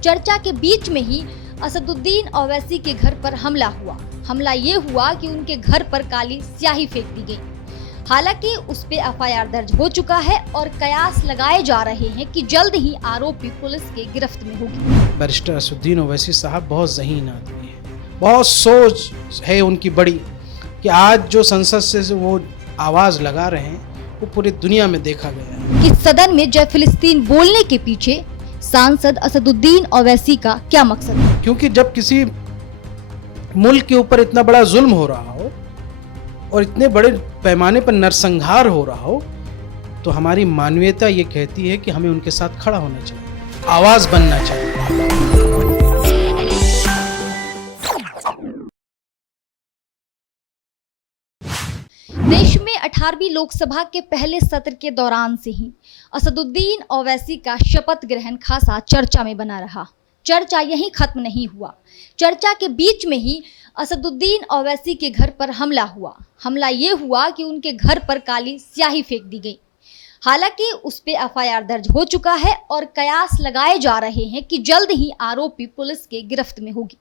चर्चा के बीच में ही असदुद्दीन ओवैसी के घर पर हमला हुआ। हमला ये हुआ कि उनके घर पर काली स्याही फेंक दी गई। हालांकि उस पे एफआईआर दर्ज हो चुका है और कयास लगाए जा रहे हैं कि जल्द ही आरोपी पुलिस के गिरफ्त में होगी। बैरिस्टर असदुद्दीन ओवैसी साहब बहुत ज़हीन आदमी है, बहुत सोच है उनकी बड़ी कि आज जो संसद से वो आवाज़ लगा रहे हैं वो पूरी दुनिया में देखा गया है। कि सदन में जय फिलिस्तीन बोलने के पीछे सांसद असदुद्दीन ओवैसी का क्या मकसद है? क्योंकि जब किसी मुल्क के ऊपर इतना बड़ा जुल्म हो रहा हो और इतने बड़े पैमाने पर नरसंहार हो रहा हो तो हमारी मानवीयता ये कहती है कि हमें उनके साथ खड़ा होना चाहिए, आवाज़ बनना चाहिए। देश में 18वीं लोकसभा के पहले सत्र के दौरान से ही असदुद्दीन ओवैसी का शपथ ग्रहण खासा चर्चा में बना रहा। चर्चा यहीं खत्म नहीं हुआ। चर्चा के बीच में ही असदुद्दीन ओवैसी के घर पर हमला हुआ। हमला ये हुआ कि उनके घर पर काली स्याही फेंक दी गई। हालांकि उस पे एफआईआर दर्ज हो चुका है और कयास लगाए जा रहे हैं कि जल्द ही आरोपी पुलिस के गिरफ्त में होगी।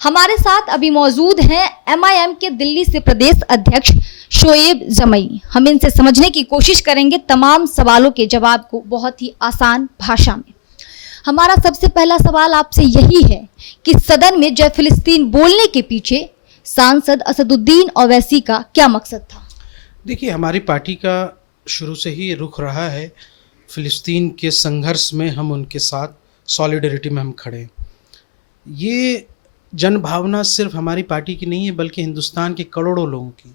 हमारे साथ अभी मौजूद हैं एमआईएम के दिल्ली से प्रदेश अध्यक्ष शोएब जमई। हम इनसे समझने की कोशिश करेंगे तमाम सवालों के जवाब को बहुत ही आसान भाषा में। हमारा सबसे पहला सवाल आपसे यही है कि सदन में जय फिलिस्तीन बोलने के पीछे सांसद असदुद्दीन ओवैसी का क्या मकसद था? देखिए, हमारी पार्टी का शुरू से ही रुख रहा है फिलिस्तीन के संघर्ष में हम उनके साथ सॉलिडरिटी में हम खड़े हैं। ये जन भावना सिर्फ हमारी पार्टी की नहीं है बल्कि हिंदुस्तान के करोड़ों लोगों की।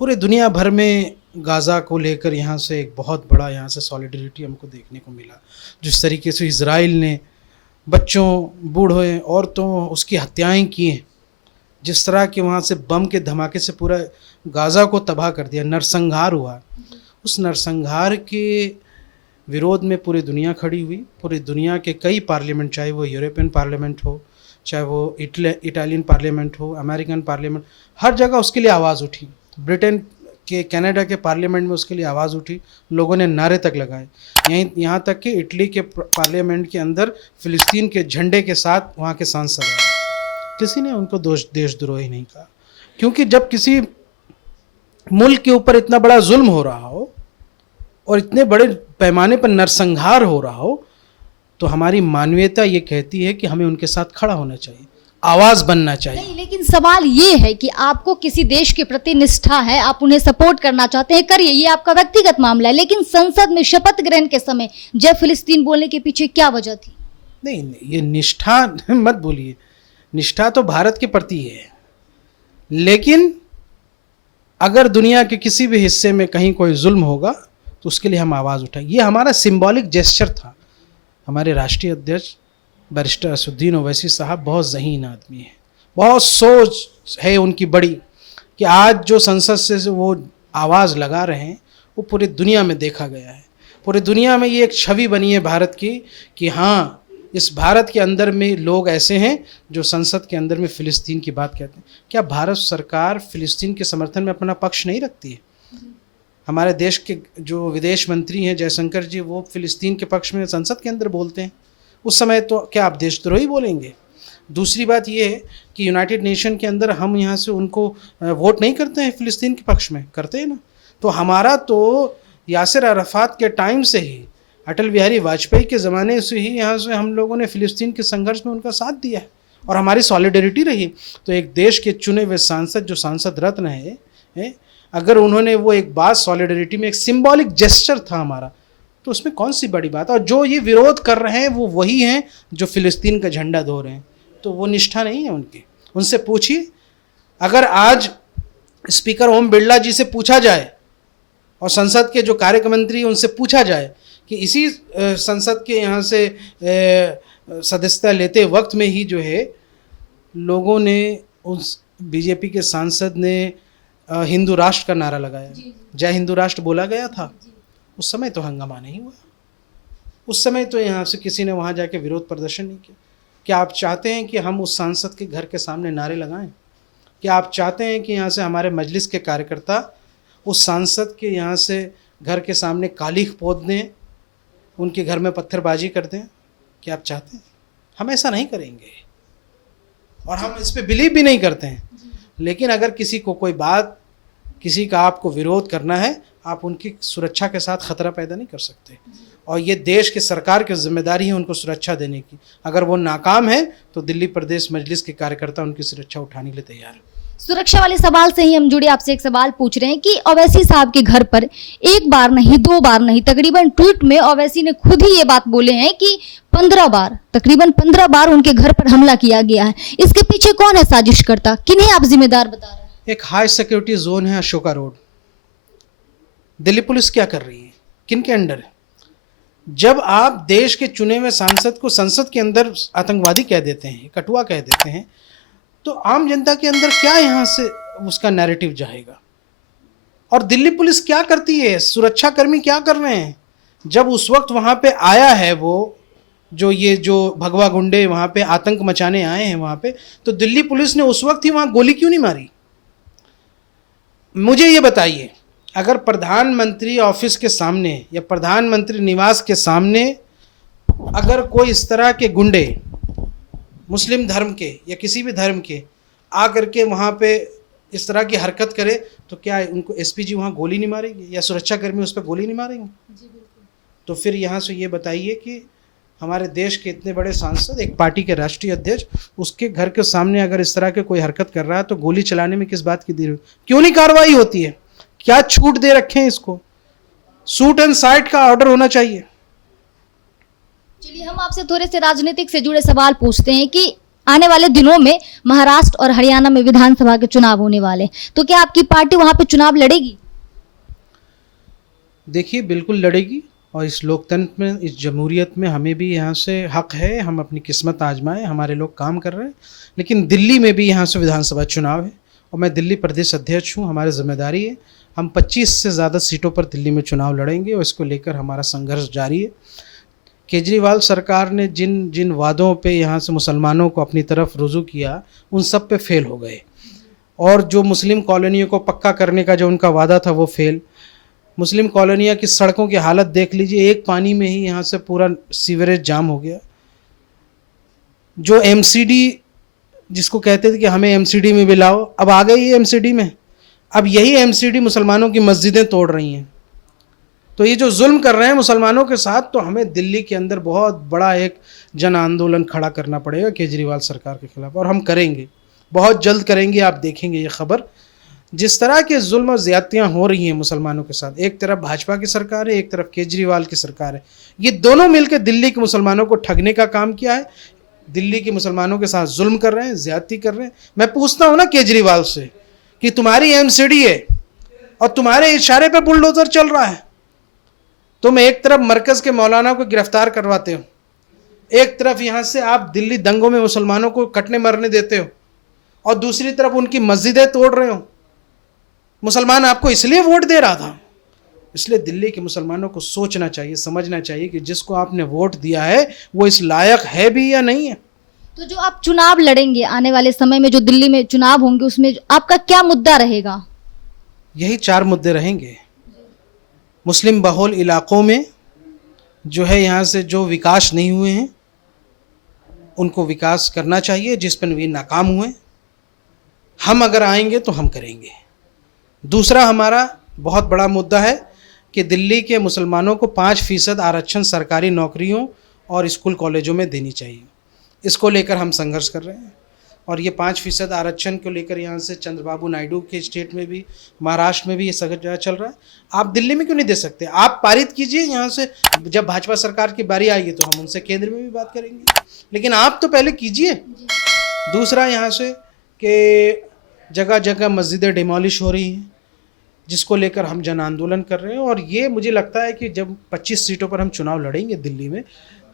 पूरे दुनिया भर में गाज़ा को लेकर यहाँ से एक बहुत बड़ा यहाँ से सॉलिडरिटी हमको देखने को मिला। जिस तरीके से इज़राइल ने बच्चों, बूढ़ों, औरतों उसकी हत्याएं की हैं, जिस तरह के वहाँ से बम के धमाके से पूरा गाज़ा को तबाह कर दिया, नरसंहार हुआ। उस नरसंहार के विरोध में पूरी दुनिया खड़ी हुई। पूरी दुनिया के कई पार्लियामेंट, चाहे वो यूरोपियन पार्लियामेंट हो, चाहे वो इटालियन पार्लियामेंट हो, अमेरिकन पार्लियामेंट, हर जगह उसके लिए आवाज़ उठी। ब्रिटेन के, कनाडा के पार्लियामेंट में उसके लिए आवाज़ उठी, लोगों ने नारे तक लगाए। यहाँ तक कि इटली के पार्लियामेंट के अंदर फ़िलिस्तीन के झंडे के साथ वहाँ के सांसद आए। किसी ने उनको देशद्रोही नहीं कहा। क्योंकि जब किसी मुल्क के ऊपर इतना बड़ा जुल्म हो रहा हो और इतने बड़े पैमाने पर नरसंहार हो रहा हो तो हमारी मानवीयता ये कहती है कि हमें उनके साथ खड़ा होना चाहिए, आवाज़ बनना चाहिए। नहीं, लेकिन सवाल ये है कि आपको किसी देश के प्रति निष्ठा है, आप उन्हें सपोर्ट करना चाहते हैं, करिए, ये आपका व्यक्तिगत मामला है। लेकिन संसद में शपथ ग्रहण के समय जय फिलिस्तीन बोलने के पीछे क्या वजह थी? नहीं, ये निष्ठा मत बोलिए। निष्ठा तो भारत के प्रति है, लेकिन अगर दुनिया के किसी भी हिस्से में कहीं कोई जुल्म होगा तो उसके लिए हम आवाज़ उठाएं। ये हमारा सिंबॉलिक जेस्चर था। हमारे राष्ट्रीय अध्यक्ष बैरिस्टर असदुद्दीन ओवैसी साहब बहुत ज़हीन आदमी है, बहुत सोच है उनकी बड़ी कि आज जो संसद से वो आवाज़ लगा रहे हैं वो पूरी दुनिया में देखा गया है। पूरी दुनिया में ये एक छवि बनी है भारत की कि हाँ, इस भारत के अंदर में लोग ऐसे हैं जो संसद के अंदर में फ़िलिस्तीन की बात कहते हैं। क्या भारत सरकार फ़िलिस्तीन के समर्थन में अपना पक्ष नहीं रखती है? हमारे देश के जो विदेश मंत्री हैं जयशंकर जी, वो फ़िलिस्तीन के पक्ष में संसद के अंदर बोलते हैं। उस समय तो क्या आप देशद्रोही बोलेंगे? दूसरी बात ये है कि यूनाइटेड नेशन के अंदर हम यहाँ से उनको वोट नहीं करते हैं, फ़िलिस्तीन के पक्ष में करते हैं ना। तो हमारा तो यासिर अराफात के टाइम से ही, अटल बिहारी वाजपेयी के ज़माने से ही यहाँ से हम लोगों ने फ़िलिस्तीन के संघर्ष में उनका साथ दिया है और हमारी सॉलिडरिटी रही। तो एक देश के चुने हुए सांसद, जो सांसद रत्न है, अगर उन्होंने वो एक बात सॉलिडरिटी में, एक सिंबॉलिक जेस्चर था हमारा, तो उसमें कौन सी बड़ी बात है? और जो ये विरोध कर रहे हैं वो वही हैं जो फ़िलिस्तीन का झंडा धो रहे हैं। तो वो निष्ठा नहीं है उनकी। उनसे पूछिए, अगर आज स्पीकर ओम बिरला जी से पूछा जाए और संसद के जो कार्यक्रम मंत्री उनसे पूछा जाए कि इसी संसद के यहाँ से सदस्यता लेते वक्त में ही जो है लोगों ने, उस बीजेपी के सांसद ने हिंदू राष्ट्र का नारा लगाया, जय हिंदू राष्ट्र बोला गया था, उस समय तो हंगामा नहीं हुआ। उस समय तो यहाँ से किसी ने वहाँ जाके विरोध प्रदर्शन नहीं किया। क्या आप चाहते हैं कि हम उस सांसद के घर के सामने नारे लगाएं? क्या आप चाहते हैं कि यहाँ से हमारे मजलिस के कार्यकर्ता उस सांसद के यहाँ से घर के सामने कालीख पोत दें, उनके घर में पत्थरबाजी कर दें? क्या आप चाहते हैं? हम ऐसा नहीं करेंगे और हम इस पे बिलीव भी नहीं करते हैं। लेकिन अगर किसी को कोई बात, किसी का आपको विरोध करना है, आप उनकी सुरक्षा के साथ ख़तरा पैदा नहीं कर सकते। और ये देश की सरकार की जिम्मेदारी है उनको सुरक्षा देने की। अगर वो नाकाम है तो दिल्ली प्रदेश मजलिस के कार्यकर्ता उनकी सुरक्षा उठाने के लिए तैयार हैं। सुरक्षा वाले सवाल से ही हम जुड़े आपसे एक सवाल पूछ रहे हैं कि ओवैसी साहब के घर पर एक बार नहीं, 2 बार नहीं, तकरीबन ट्वीट में ओवैसी ने खुद ही ये बात बोले हैं कि 15 बार, तकरीबन 15 बार उनके घर पर हमला किया गया है। इसके पीछे कौन है साजिश करता, किन्हें आप जिम्मेदार बता रहे हैं? एक हाई सिक्योरिटी जोन है अशोका रोड। दिल्ली पुलिस क्या कर रही है, किन के अंडर है? जब आप देश के चुने हुए सांसद को संसद के अंदर आतंकवादी कह देते हैं, कटुआ कह देते हैं, तो आम जनता के अंदर क्या यहाँ से उसका नैरेटिव जाएगा? और दिल्ली पुलिस क्या करती है, सुरक्षा कर्मी क्या कर रहे हैं? जब उस वक्त वहाँ पे आया है वो जो भगवा गुंडे वहाँ पे आतंक मचाने आए हैं वहाँ पे, तो दिल्ली पुलिस ने उस वक्त ही वहाँ गोली क्यों नहीं मारी? मुझे ये बताइए, अगर प्रधानमंत्री ऑफिस के सामने या प्रधानमंत्री निवास के सामने अगर कोई इस तरह के गुंडे मुस्लिम धर्म के या किसी भी धर्म के आकर के वहाँ पे इस तरह की हरकत करे, तो क्या उनको एसपीजी वहाँ गोली नहीं मारेंगे या सुरक्षाकर्मी उस पर गोली नहीं मारेंगे? तो फिर यहाँ से ये बताइए कि हमारे देश के इतने बड़े सांसद, एक पार्टी के राष्ट्रीय अध्यक्ष, उसके घर के सामने अगर इस तरह के कोई हरकत कर रहा है तो गोली चलाने में किस बात की देर, क्यों नहीं कार्रवाई होती है? क्या छूट दे रखे हैं इसको? शूट एंड साइट का ऑर्डर होना चाहिए। चलिए हम आपसे थोड़े से राजनीतिक से जुड़े सवाल पूछते हैं कि आने वाले दिनों में महाराष्ट्र और हरियाणा में विधानसभा के चुनाव होने वाले, तो क्या आपकी पार्टी वहां पे चुनाव लड़ेगी? देखिए, बिल्कुल लड़ेगी। और इस लोकतंत्र में, इस जमहूरियत में हमें भी यहाँ से हक है, हम अपनी किस्मत आजमाएं, हमारे लोग काम कर रहे हैं। लेकिन दिल्ली में भी यहाँ से विधानसभा चुनाव है और मैं दिल्ली प्रदेश अध्यक्ष हूँ, हमारी जिम्मेदारी है। हम 25 से ज़्यादा सीटों पर दिल्ली में चुनाव लड़ेंगे और इसको लेकर हमारा संघर्ष जारी है। केजरीवाल सरकार ने जिन जिन वादों पे यहाँ से मुसलमानों को अपनी तरफ रुजू किया, उन सब पे फेल हो गए। और जो मुस्लिम कॉलोनियों को पक्का करने का जो उनका वादा था वो फेल। मुस्लिम कॉलोनियाँ की सड़कों की हालत देख लीजिए, एक पानी में ही यहाँ से पूरा सीवरेज जाम हो गया। जो एमसीडी जिसको कहते थे कि हमें एमसीडी में भी लाओ, अब आ गई है एमसीडी में। अब यही एमसीडी मुसलमानों की मस्जिदें तोड़ रही हैं। तो ये जो जुल्म कर रहे हैं मुसलमानों के साथ, तो हमें दिल्ली के अंदर बहुत बड़ा एक जन आंदोलन खड़ा करना पड़ेगा केजरीवाल सरकार के खिलाफ, और हम करेंगे, बहुत जल्द करेंगे। आप देखेंगे ये खबर, जिस तरह के जुल्म और ज़्यादतियाँ हो रही हैं मुसलमानों के साथ, एक तरफ भाजपा की सरकार है, एक तरफ केजरीवाल की सरकार है, ये दोनों मिलकर दिल्ली के मुसलमानों को ठगने का काम किया है। दिल्ली के मुसलमानों के साथ जुल्म कर रहे हैं, ज़्यादती कर रहे हैं। मैं पूछता हूँ ना केजरीवाल से कि तुम्हारी एमसीडी है और तुम्हारे इशारे पे बुलडोजर चल रहा है। तुम एक तरफ मरकज़ के मौलाना को गिरफ्तार करवाते हो, एक तरफ यहाँ से आप दिल्ली दंगों में मुसलमानों को कटने मरने देते हो, और दूसरी तरफ उनकी मस्जिदें तोड़ रहे हो। मुसलमान आपको इसलिए वोट दे रहा था। इसलिए दिल्ली के मुसलमानों को सोचना चाहिए, समझना चाहिए कि जिसको आपने वोट दिया है वो इस लायक है भी या नहीं है। तो जो आप चुनाव लड़ेंगे आने वाले समय में, जो दिल्ली में चुनाव होंगे, उसमें आपका क्या मुद्दा रहेगा? यही 4 मुद्दे रहेंगे। मुस्लिम बहुल इलाकों में जो है यहाँ से जो विकास नहीं हुए हैं उनको विकास करना चाहिए, जिस पर वे नाकाम हुए। हम अगर आएंगे तो हम करेंगे। दूसरा हमारा बहुत बड़ा मुद्दा है कि दिल्ली के मुसलमानों को 5% आरक्षण सरकारी नौकरियों और स्कूल कॉलेजों में देनी चाहिए। इसको लेकर हम संघर्ष कर रहे हैं। और ये 5% आरक्षण को लेकर यहाँ से चंद्रबाबू नायडू के स्टेट में भी, महाराष्ट्र में भी ये संघर्ष चल रहा है। आप दिल्ली में क्यों नहीं दे सकते? आप पारित कीजिए यहाँ से, जब भाजपा सरकार की बारी आएगी तो हम उनसे केंद्र में भी बात करेंगे, लेकिन आप तो पहले कीजिए। दूसरा यहाँ से कि जगह जगह मस्जिदें डिमोलिश हो रही हैं, जिसको लेकर हम जन आंदोलन कर रहे हैं। और ये मुझे लगता है कि जब 25 सीटों पर हम चुनाव लड़ेंगे दिल्ली में,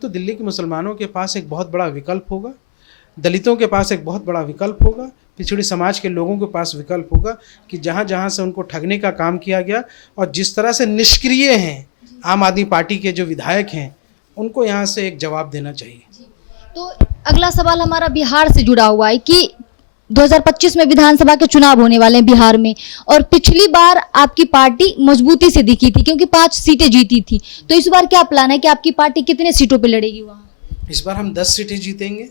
तो दिल्ली के मुसलमानों के पास एक बहुत बड़ा विकल्प होगा, दलितों के पास एक बहुत बड़ा विकल्प होगा, पिछड़ी समाज के लोगों के पास विकल्प होगा कि जहाँ जहाँ से उनको ठगने का काम किया गया और जिस तरह से निष्क्रिय हैं आम आदमी पार्टी के जो विधायक हैं, उनको यहाँ से एक जवाब देना चाहिए। तो अगला सवाल हमारा बिहार से जुड़ा हुआ है कि 2025 में विधानसभा के चुनाव होने वाले हैं बिहार में, और पिछली बार आपकी पार्टी मजबूती से दिखी थी क्योंकि 5 सीटें जीती थी। तो इस बार क्या प्लान है कि आपकी पार्टी कितने सीटों पे लड़ेगी वहाँ? इस बार हम 10 सीटें जीतेंगे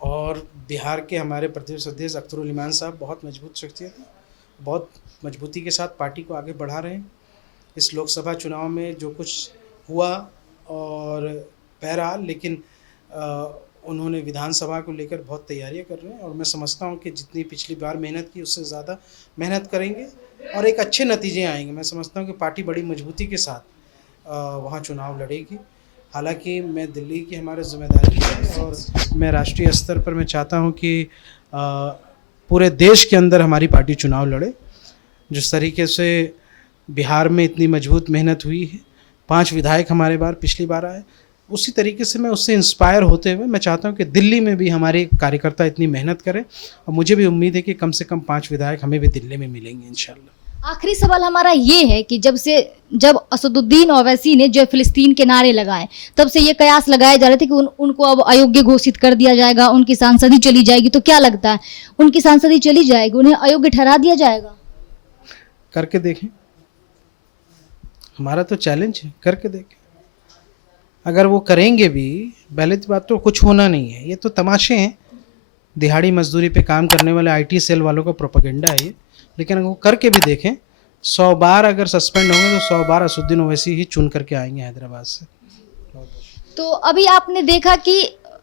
और बिहार के हमारे प्रदेश अध्यक्ष अख्तरुल इमान साहब बहुत मजबूत शख्सियत हैं, बहुत मजबूती के साथ पार्टी को आगे बढ़ा रहे हैं। इस लोकसभा चुनाव में जो कुछ हुआ और बहरहाल, लेकिन उन्होंने विधानसभा को लेकर बहुत तैयारियां कर रहे हैं और मैं समझता हूं कि जितनी पिछली बार मेहनत की उससे ज़्यादा मेहनत करेंगे और एक अच्छे नतीजे आएंगे। मैं समझता हूं कि पार्टी बड़ी मजबूती के साथ वहां चुनाव लड़ेगी। हालांकि मैं दिल्ली की हमारी जिम्मेदारी है और मैं राष्ट्रीय स्तर पर मैं चाहता हूं कि पूरे देश के अंदर हमारी पार्टी चुनाव लड़े। जिस तरीके से बिहार में इतनी मजबूत मेहनत हुई है, 5 विधायक हमारे बार पिछली बार आए, उसी तरीके से मैं उससे इंस्पायर होते हुए मैं चाहता हूं कि दिल्ली में भी हमारे कार्यकर्ता इतनी मेहनत करें और मुझे भी उम्मीद है कि कम से कम 5 विधायक हमें भी दिल्ली में मिलेंगे इंशाल्लाह। आखिरी सवाल हमारा ये है कि जब असदुद्दीन ओवैसी ने जय फिलिस्तीन के नारे लगाए, तब से ये कयास लगाए जा रहे थे कि उनको अब अयोग्य घोषित कर दिया जाएगा, उनकी सांसदी चली जाएगी। तो क्या लगता है, उनकी सांसदी चली जाएगी, उन्हें अयोग्य ठहरा दिया जाएगा? करके देखें, हमारा तो चैलेंज है, करके देखें। अगर वो करेंगे भी, पहले तो बात तो कुछ होना नहीं है, ये तो तमाशे हैं, दिहाड़ी मजदूरी पे काम करने वाले IT सेल वालों का प्रोपेगेंडा है ये। लेकिन अगर वो करके भी देखें, 100 बार अगर सस्पेंड होंगे तो 100 बार असदुद्दीन ओवैसी ही चुन करके आएंगे हैदराबाद से। तो अभी आपने देखा कि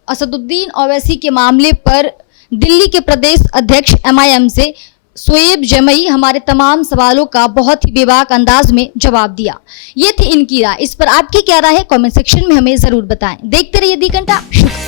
असदुद्दीन ओवैसी के मामले पर दिल्ली के प्रदेश अध्यक्ष MIM से शोएब जमई हमारे तमाम सवालों का बहुत ही बेबाक अंदाज में जवाब दिया। ये थी इनकी राय। इस पर आपकी क्या राय है, कमेंट सेक्शन में हमें जरूर बताएं। देखते रहिए दी घंटा। शुक्रिया।